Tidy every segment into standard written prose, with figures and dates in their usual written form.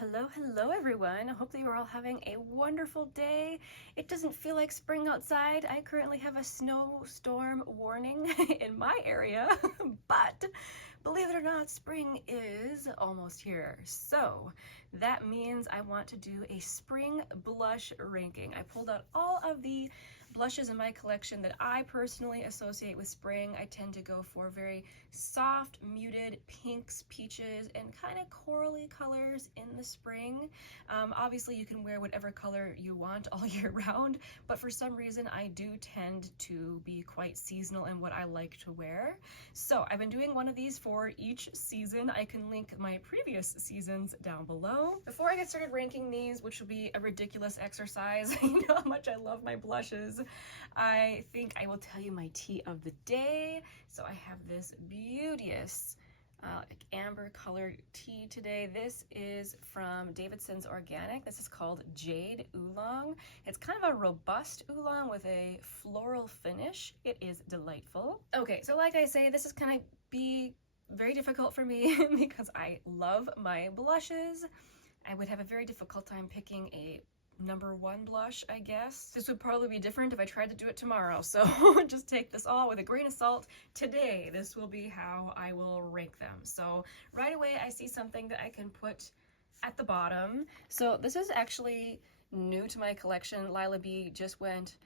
Hello everyone. Hopefully you're all having a wonderful day. It doesn't feel like spring outside. I currently have a snowstorm warning in my area, but believe it or not, spring is almost here. So that means I want to do a spring blush ranking. I pulled out all of the blushes in my collection that I personally associate with spring. I tend to go for very soft, muted pinks, peaches, and kind of corally colors in the spring. Obviously, you can wear whatever color you want all year round, but for some reason, I do tend to be quite seasonal in what I like to wear. So I've been doing one of these for each season. I can link my previous seasons down below. Before I get started ranking these, which will be a ridiculous exercise, you know how much I love my blushes, I think I will tell you my tea of the day. So I have this beauteous amber colored tea today. This is from Davidson's Organic. This is called Jade Oolong. It's kind of a robust oolong with a floral finish. It is delightful. Okay, so like I say, this is kind of be very difficult for me because I love my blushes. I would have a very difficult time picking a number one blush, I guess. This would probably be different if I tried to do it tomorrow, so just take this all with a grain of salt. Today, this will be how I will rank them. So right away, I see something that I can put at the bottom. So this is actually new to my collection. Lilah B just went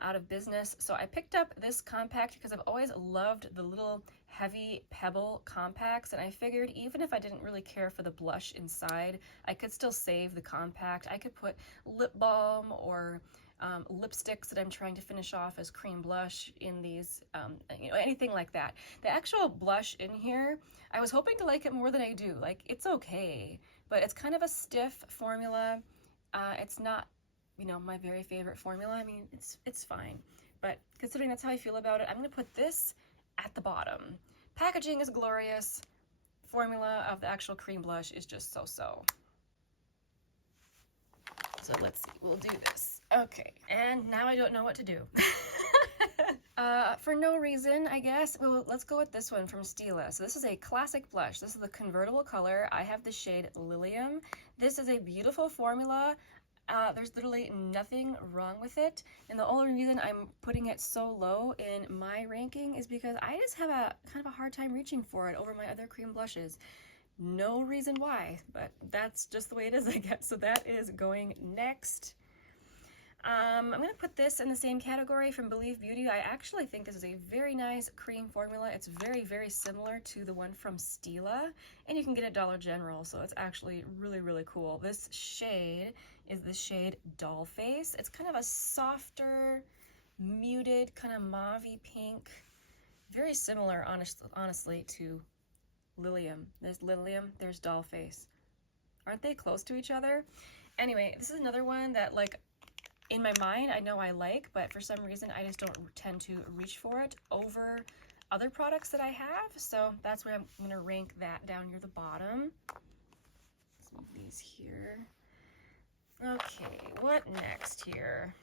out of business, so I picked up this compact because I've always loved the little heavy pebble compacts, and I figured even if I didn't really care for the blush inside, I could still save the compact. I could put lip balm or lipsticks that I'm trying to finish off as cream blush in these, you know, anything like that. The actual blush in here, I was hoping to like it more than I do. Like, it's okay, but it's kind of a stiff formula. It's not, you know, my very favorite formula. I mean, it's fine, but considering that's how I feel about it, I'm gonna put this at the bottom. Packaging is glorious. Formula of the actual cream blush is just so-so. So let's see, we'll do this. Okay, and now I don't know what to do. For no reason, I guess. Well, let's go with this one from Stila. So this is a classic blush. This is the Convertible color. I have the shade Lillium. This is a beautiful formula. There's literally nothing wrong with it, and the only reason I'm putting it so low in my ranking is because I just have a kind of a hard time reaching for it over my other cream blushes. No reason why, but that's just the way it is, I guess. So that is going next. I'm going to put this in the same category from Believe Beauty. I actually think this is a very nice cream formula. It's very, very similar to the one from Stila, and you can get it at Dollar General, so it's actually really, really cool. This shade is the shade Dollface. It's kind of a softer, muted, kind of mauve-y pink. Very similar, honestly, to Lillium. There's Lillium, there's Dollface. Aren't they close to each other? Anyway, this is another one that, like, in my mind, I know I like, but for some reason, I just don't tend to reach for it over other products that I have. So that's where I'm going to rank that down near the bottom. Let's move these here. Okay, what next here?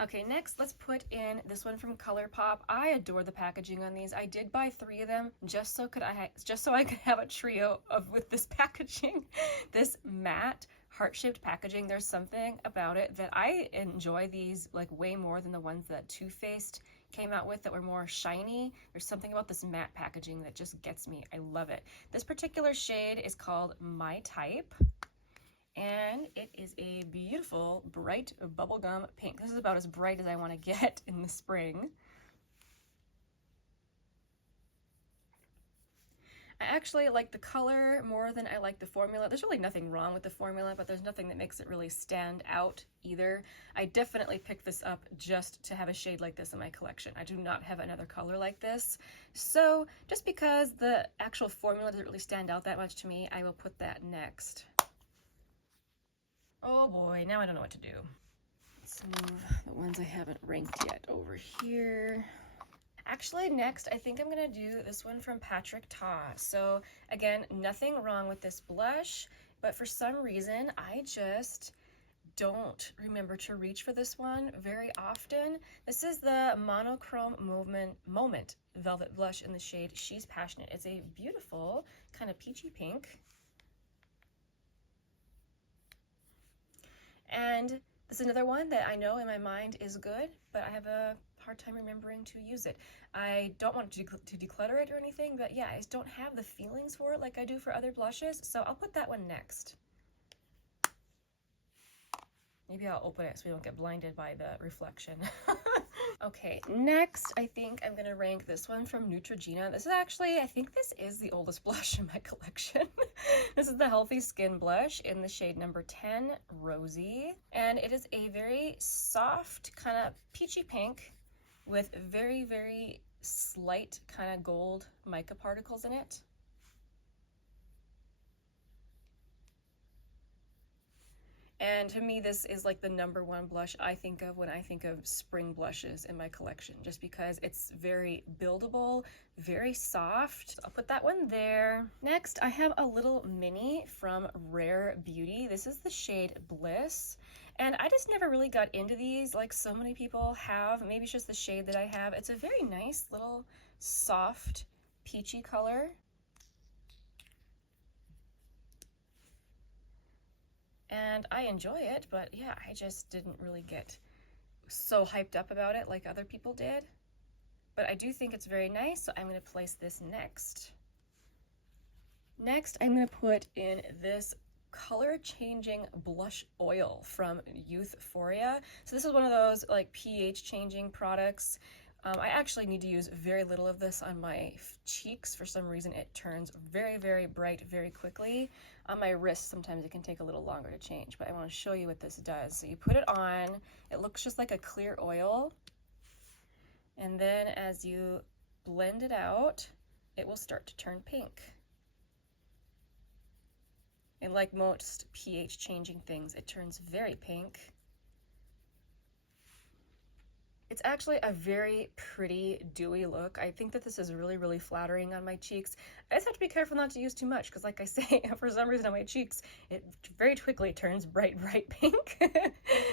Okay, next, let's put in this one from Colourpop. I adore the packaging on these. I did buy 3 of them just so I could have a trio with this packaging. This matte heart-shaped packaging, there's something about it that I enjoy these like way more than the ones that Too Faced came out with that were more shiny. There's something about this matte packaging that just gets me. I love it. This particular shade is called My Type, and it is a beautiful bright bubblegum pink. This is about as bright as I want to get in the spring. I actually like the color more than I like the formula. There's really nothing wrong with the formula, but there's nothing that makes it really stand out either. I definitely picked this up just to have a shade like this in my collection. I do not have another color like this. So just because the actual formula doesn't really stand out that much to me, I will put that next. Oh boy, now I don't know what to do. Let's move the ones I haven't ranked yet over here. Actually, next, I think I'm going to do this one from Patrick Ta. So again, nothing wrong with this blush, but for some reason, I just don't remember to reach for this one very often. This is the Monochrome Moment Velvet Blush in the shade She's Passionate. It's a beautiful kind of peachy pink. And this is another one that I know in my mind is good, but I have a hard time remembering to use it. I don't want to declutter it or anything, but yeah, I just don't have the feelings for it like I do for other blushes, so I'll put that one next. Maybe I'll open it so we don't get blinded by the reflection. Okay, next I think I'm gonna rank this one from Neutrogena. This is actually, I think this is the oldest blush in my collection. This is the Healthy Skin Blush in the shade number 10, Rosy. And it is a very soft, kind of peachy pink with very, very slight kind of gold mica particles in it. And to me, this is like the #1 blush I think of when I think of spring blushes in my collection, just because it's very buildable, very soft. I'll put that one there. Next, I have a little mini from Rare Beauty. This is the shade Bliss. And I just never really got into these like so many people have. Maybe it's just the shade that I have. It's a very nice little soft peachy color. And I enjoy it, but yeah, I just didn't really get so hyped up about it like other people did. But I do think it's very nice, so I'm going to place this next. Next, I'm going to put in this color changing blush oil from Youthforia. So this is one of those like pH changing products. I actually need to use very little of this on my cheeks. For some reason, it turns very, very bright very quickly. On my wrist, sometimes it can take a little longer to change, but I want to show you what this does. So you put it on, it looks just like a clear oil. And then as you blend it out, it will start to turn pink. And like most pH changing things, it turns very pink. It's actually a very pretty dewy look. I think that this is really, really flattering on my cheeks. I just have to be careful not to use too much because like I say, for some reason on my cheeks, it very quickly turns bright, bright pink.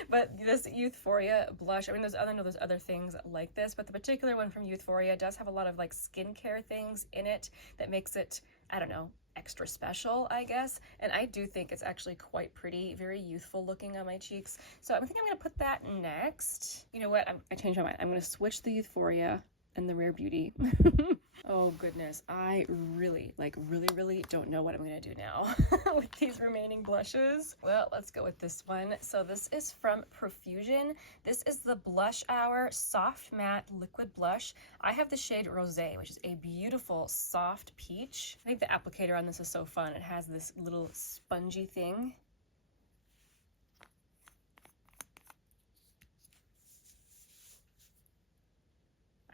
But this Youthforia blush, I mean, I know there's other things like this, but the particular one from Youthforia does have a lot of like skincare things in it that makes it, I don't know, extra special, I guess. And I do think it's actually quite pretty, very youthful looking on my cheeks. So I think I'm gonna put that next. You know what, I changed my mind. I'm gonna switch the Youthforia and the Rare Beauty. Oh goodness, I really don't know what I'm gonna do now with these remaining blushes. Well, let's go with this one. So this is from Profusion. This is the Blush Hour Soft Matte Liquid Blush. I have the shade Rosé, which is a beautiful soft peach. I think the applicator on this is so fun. It has this little spongy thing.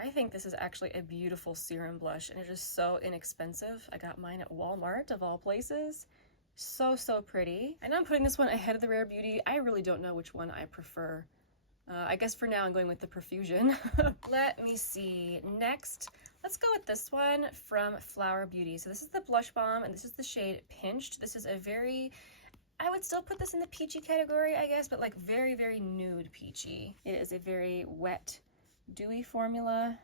I think this is actually a beautiful serum blush, and it is so inexpensive. I got mine at Walmart, of all places. So, so pretty. I know I'm putting this one ahead of the Rare Beauty. I really don't know which one I prefer. I guess for now I'm going with the Profusion. Let me see. Next, let's go with this one from Flower Beauty. So this is the Blush Balm, and this is the shade Pinched. This is a very, I would still put this in the peachy category, I guess, but like very, very nude peachy. It is a very wet, dewy formula.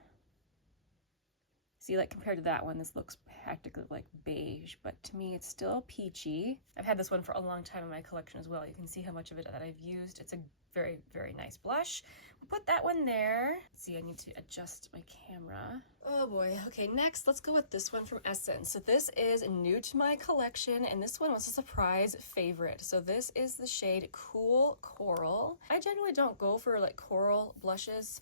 See, like compared to that one, this looks practically like beige, but to me it's still peachy. I've had this one for a long time in my collection as well. You can see how much of it that I've used. It's a very, very nice blush. We'll put that one there. Let's see, I need to adjust my camera. Oh boy. Okay, next let's go with this one from Essence. So this is new to my collection, and this one was a surprise favorite. So this is the shade Cool Coral. I generally don't go for like coral blushes.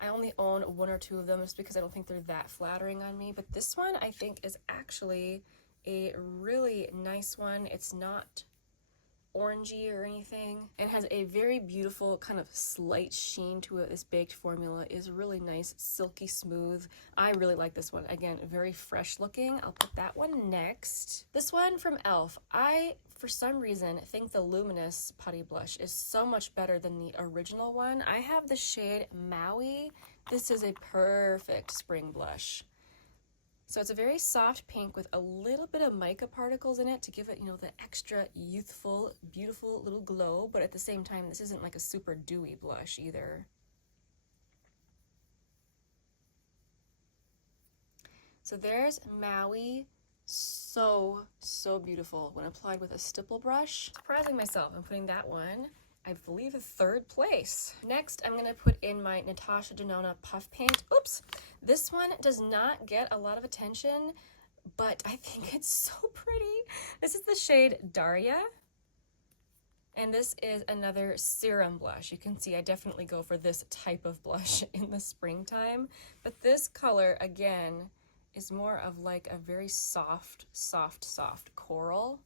I only own 1 or 2 of them just because I don't think they're that flattering on me. But this one I think is actually a really nice one. It's not orangey or anything. It has a very beautiful kind of slight sheen to it. This baked formula is really nice, silky smooth. I really like this one. Again, very fresh looking. I'll put that one next. This one from e.l.f. I, for some reason, think the Luminous Putty blush is so much better than the original one. I have the shade Maui. This is a perfect spring blush. So it's a very soft pink with a little bit of mica particles in it to give it, you know, the extra youthful, beautiful little glow, but at the same time, this isn't like a super dewy blush either. So there's Maui. So, so beautiful when applied with a stipple brush. Surprising myself, I'm putting that one I believe, 3rd place. Next, I'm gonna put in my Natasha Denona Puff Paint. Oops, this one does not get a lot of attention, but I think it's so pretty. This is the shade Darya. And this is another serum blush. You can see I definitely go for this type of blush in the springtime. But this color, again, is more of like a very soft coral.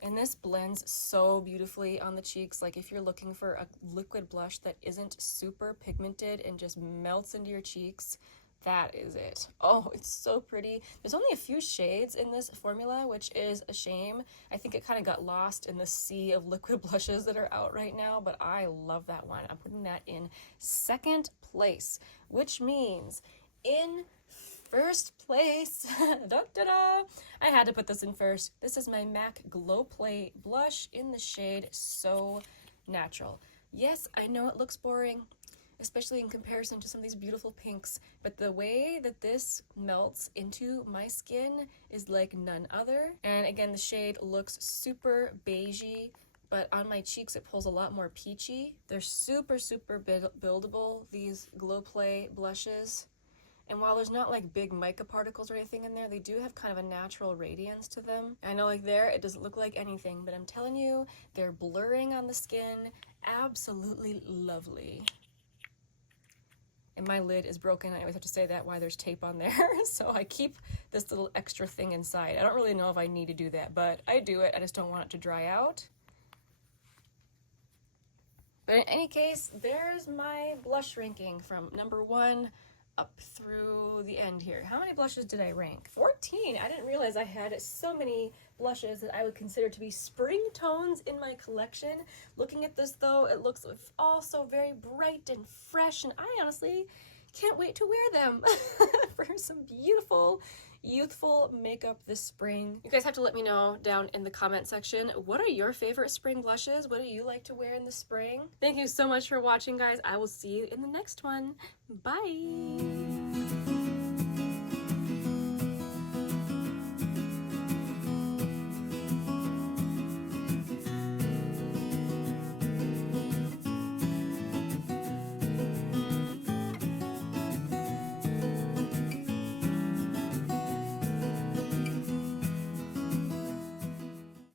And this blends so beautifully on the cheeks. Like if you're looking for a liquid blush that isn't super pigmented and just melts into your cheeks, that is it. Oh, it's so pretty. There's only a few shades in this formula, which is a shame. I think it kind of got lost in the sea of liquid blushes that are out right now, but I love that one. I'm putting that in 2nd place, which means in 1st place, da-da-da, I had to put this in first. This is my MAC Glow Play blush in the shade So Natural. Yes, I know it looks boring, especially in comparison to some of these beautiful pinks, but the way that this melts into my skin is like none other. And again, the shade looks super beigey, but on my cheeks it pulls a lot more peachy. They're super buildable, these Glow Play blushes. And while there's not like big mica particles or anything in there, they do have kind of a natural radiance to them. I know like there, it doesn't look like anything, but I'm telling you, they're blurring on the skin. Absolutely lovely. And my lid is broken. I always have to say that while there's tape on there. So I keep this little extra thing inside. I don't really know if I need to do that, but I do it. I just don't want it to dry out. But in any case, there's my blush ranking from number 1 up through the end here. How many blushes did I rank? 14. I didn't realize I had so many blushes that I would consider to be spring tones in my collection. Looking at this though, it looks all so very bright and fresh, and I honestly can't wait to wear them for some beautiful youthful makeup this spring. You guys have to let me know down in the comment section, what are your favorite spring blushes? What do you like to wear in the spring? Thank you so much for watching, guys. I will see you in the next one. Bye!